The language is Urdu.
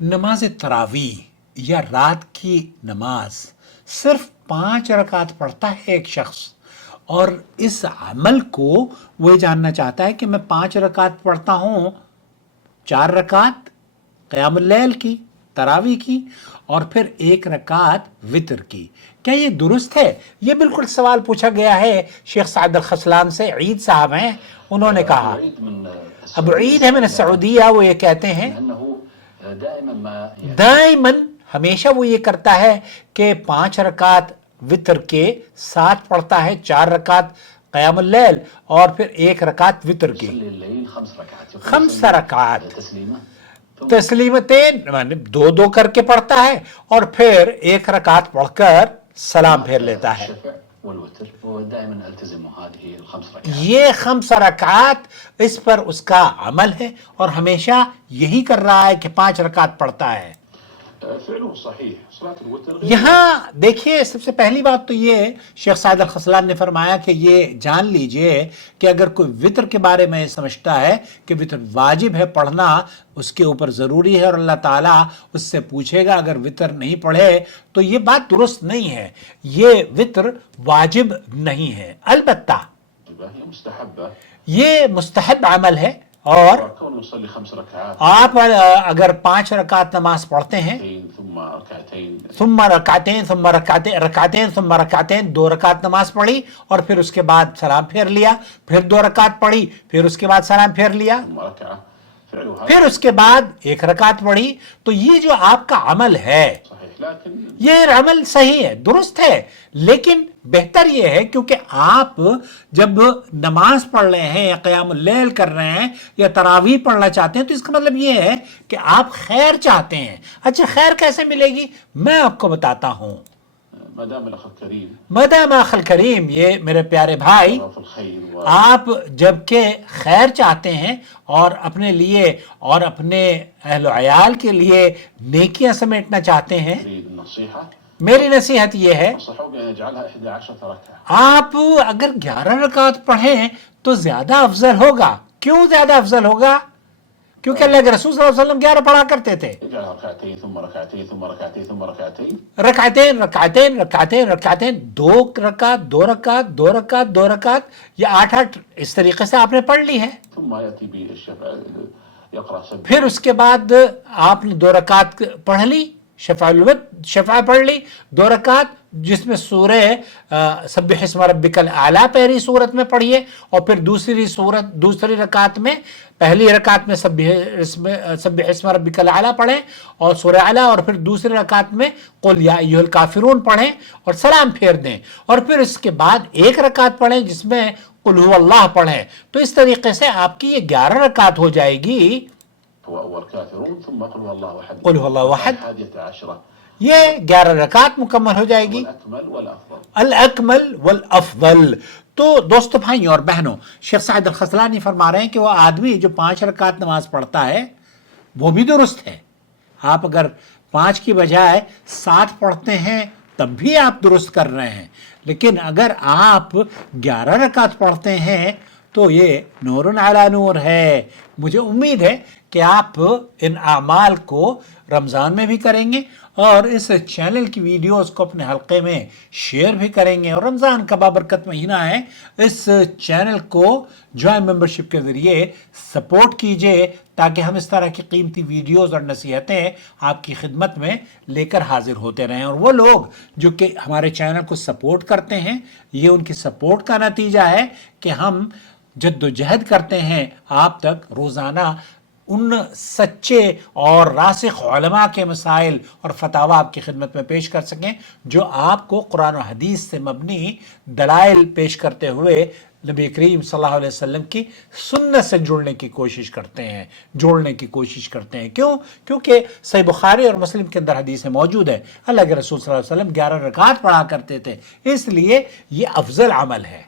نماز تراویح یا رات کی نماز صرف 5 رکعت پڑھتا ہے ایک شخص، اور اس عمل کو وہ یہ جاننا چاہتا ہے کہ میں 5 رکعت پڑھتا ہوں، 4 رکعت قیام اللیل کی، تراویح کی، اور پھر 1 رکعت وطر کی، کیا یہ درست ہے؟ یہ بالکل سوال پوچھا گیا ہے شیخ سعد الخسلان سے، عید صاحب ہیں، انہوں نے کہا، ابو عید ہے من السعودیہ، وہ یہ کہتے ہیں دائماً ہمیشہ وہ یہ کرتا ہے کہ 5 رکعت وطر کے ساتھ پڑھتا ہے، 4 رکعت قیام اللیل اور پھر 1 رکعت وطر کی، 5 رکعت تسلیمتین، یعنی 2 کر کے پڑھتا ہے اور پھر 1 رکعت پڑھ کر سلام پھیر لیتا ہے۔ یہ 5 رکعات اس پر اس کا عمل ہے اور ہمیشہ یہی کر رہا ہے کہ 5 رکعت پڑھتا ہے۔ یہاں دیکھیے، سب سے پہلی بات تو یہ شیخ سعد الخسلان نے فرمایا کہ یہ جان لیجئے کہ اگر کوئی وطر کے بارے میں سمجھتا ہے کہ وطر واجب ہے پڑھنا، اس کے اوپر ضروری ہے اور اللہ تعالیٰ اس سے پوچھے گا اگر وطر نہیں پڑھے، تو یہ بات درست نہیں ہے، یہ وطر واجب نہیں ہے، البتہ یہ مستحب عمل ہے، اور آپ اگر 5 رکعت نماز پڑھتے ہیں، ثم رکعتین ثم رکعتین رکعتین ثم رکعتین، 2 رکعت نماز پڑھی اور پھر اس کے بعد سلام پھیر لیا، پھر 2 رکعت پڑھی، پھر اس کے بعد سلام پھیر لیا، پھر اس کے بعد 1 رکعت پڑھی، تو یہ جو آپ کا عمل ہے یہ عمل صحیح ہے، درست ہے، لیکن بہتر یہ ہے کیونکہ آپ جب نماز پڑھ رہے ہیں یا قیام اللیل کر رہے ہیں یا تراویح پڑھنا چاہتے ہیں تو اس کا مطلب یہ ہے کہ آپ خیر چاہتے ہیں۔ اچھا، خیر کیسے ملے گی؟ میں آپ کو بتاتا ہوں۔ مدام اخل کریم، یہ میرے پیارے بھائی، آپ جب کہ خیر چاہتے ہیں اور اپنے لیے اور اپنے اہل و عیال کے لیے نیکیاں سمیٹنا چاہتے ہیں، میری نصیحت یہ ہے آپ اگر 11 رکعت پڑھیں تو زیادہ افضل ہوگا۔ کیوں زیادہ افضل ہوگا؟ کیونکہ اللہ کے رسول صلی اللہ علیہ وسلم 11 پڑھا کرتے تھے، رکعتین رکعتین رکعتین رکعتین، 2 رکعت 2 رکعت 2 رکعت 2 رکعت، یا 8 اس طریقے سے آپ نے پڑھ لی ہے۔ پھر اس کے بعد آپ نے 2 رکعت پڑھ لی، شفع پڑھ لی، 2 رکعت جس میں سورہ سبح اسم ربک الاعلیٰ پہلی صورت میں پڑھیے، اور پھر دوسری رکعت میں، پہلی رکعت میں سبح اسم ربک الاعلیٰ پڑھیں اور سورہ اعلیٰ، اور پھر دوسری رکعت میں قل یا ایھا الکافرون پڑھیں اور سلام پھیر دیں، اور پھر اس کے بعد 1 رکعت پڑھیں جس میں قل هو اللہ پڑھیں۔ تو اس طریقے سے آپ کی یہ 11 رکعت ہو جائے گی۔ قل هو اللہ احد، یہ 11 رکعت مکمل ہو جائے گی، الاکمل والافضل۔ تو دوستو، بھائیوں اور بہنوں، شیخ سعد الخسلانی فرما رہے ہیں کہ وہ آدمی جو 5 رکعت نماز پڑھتا ہے وہ بھی درست ہے۔ آپ اگر 5 کی بجائے 7 پڑھتے ہیں تب بھی آپ درست کر رہے ہیں، لیکن اگر آپ 11 رکعت پڑھتے ہیں تو یہ نور علی نور ہے۔ مجھے امید ہے کہ آپ ان اعمال کو رمضان میں بھی کریں گے اور اس چینل کی ویڈیوز کو اپنے حلقے میں شیئر بھی کریں گے، اور رمضان کا بابرکت مہینہ ہے، اس چینل کو جوائن ممبرشپ کے ذریعے سپورٹ کیجئے تاکہ ہم اس طرح کی قیمتی ویڈیوز اور نصیحتیں آپ کی خدمت میں لے کر حاضر ہوتے رہیں۔ اور وہ لوگ جو کہ ہمارے چینل کو سپورٹ کرتے ہیں، یہ ان کی سپورٹ کا نتیجہ ہے کہ ہم جد و جہد کرتے ہیں آپ تک روزانہ ان سچے اور راسخ علماء کے مسائل اور فتاوی آپ کی خدمت میں پیش کر سکیں جو آپ کو قرآن و حدیث سے مبنی دلائل پیش کرتے ہوئے نبی کریم صلی اللہ علیہ وسلم کی سنت سے جوڑنے کی کوشش کرتے ہیں۔ کیونکہ صحیح بخاری اور مسلم کے اندر حدیث موجود ہے، اللہ کے رسول صلی اللہ علیہ وسلم 11 رکعت پڑھا کرتے تھے، اس لیے یہ افضل عمل ہے۔